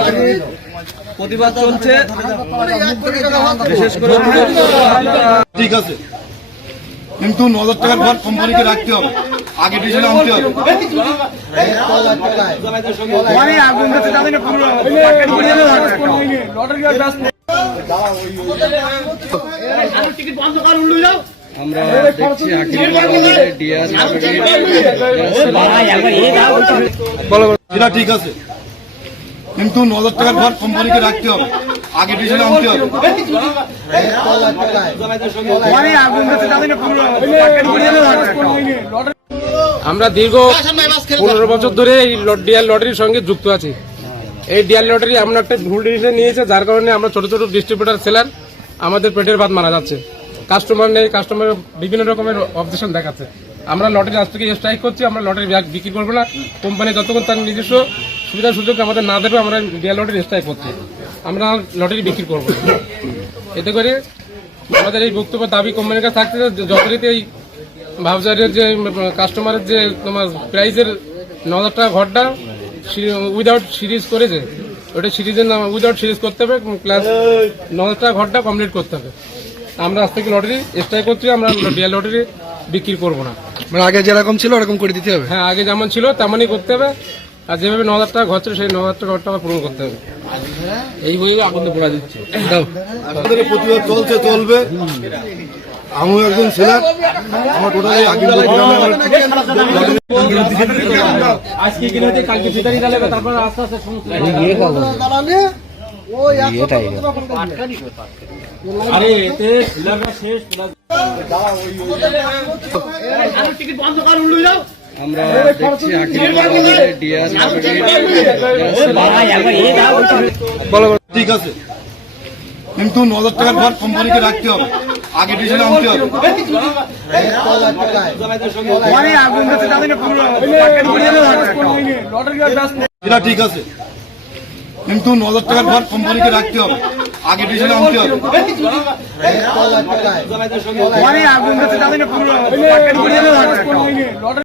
হচ্ছে প্রতিবাদ চলছে বিশেষ করে ঠিক আছে। কিন্তু ন হাজার টাকার ঘর কোম্পানিকে রাখতে হবে। আগে ডিজেল আনতে হবে। মানে আমরা দেখছি ঠিক আছে। কিন্তু ন হাজার টাকার ঘর কোম্পানিকে রাখতে হবে। আগে ডিজেল আনতে হবে। আমরা দীর্ঘ পনেরো বছর ধরে এই ল- ডিয়ার লটারির সঙ্গে যুক্ত আছি। এই ডিয়ার লটারি আমরা একটা ভুল ডিসিশন নিয়েছে যার কারণে আমরা ছোট ছোট ডিস্ট্রিবিউটার সেলার আমাদের পেটের ভাত মারা যাচ্ছে। কাস্টমার নেই কাস্টমার বিভিন্ন রকমের অবজেকশন দেখাচ্ছে। আমরা লটারি আজ থেকে স্ট্রাইক করছি আমরা লটারি ব্যাগ বিক্রি করব না। কোম্পানি যতক্ষণ তার নিজস্ব সুবিধা সুযোগ আমাদের না দেবে আমরা ডিয়ার লটারি স্ট্রাইক করছি আমরা লটারি বিক্রি করব। এতে করে আমাদের এই বক্তব্য দাবি কোম্পানির কাছে থাকতে যথারীতি এই ভাবজারের যে কাস্টমারের যে তোমার প্রাইসের ন হাজার টাকা ঘরটা উইদাউট সিরিজ করেছে ওটা সিরিজের নাম উইদাউট সিরিজ করতে হবে প্লাস ন হাজার টাকা ঘরটা কমপ্লিট করতে হবে। আমরা আজ থেকে লটারি স্ট্রাইক করছি আমরা ডিয়ার লটারি বিক্রি করব না। মানে আগে যেরকম ছিল ওরকম করে দিতে হবে? হ্যাঁ আগে যেমন ছিল তেমনই করতে হবে। আর যেভাবে ন হাজার টাকা ঘর ছিল সেই ন হাজার টাকা ঘরটা আবার পূরণ করতে হবে এই বইয়ে আগুন পোড়া দিচ্ছে প্রতিবাদ চলছে চলবে আমিও একজন ছেলের আমার টোটালি আগে আজকে কিনে কালকে তারপর আস্তে আস্তে আরে এতে শেষ টিকিট বন্ধ কর উল্লু যাও আমরা দেখছি ঠিক আছে কিন্তু ন হাজার টাকার ঘর কোম্পানিকে রাখতে হবে আগে ডিজেল আনতে হবে মানে এটা ঠিক আছে কিন্তু ন হাজার টাকার ঘর কোম্পানিকে রাখতে হবে আগে ডিজেল আনতে হবে মানে আগুন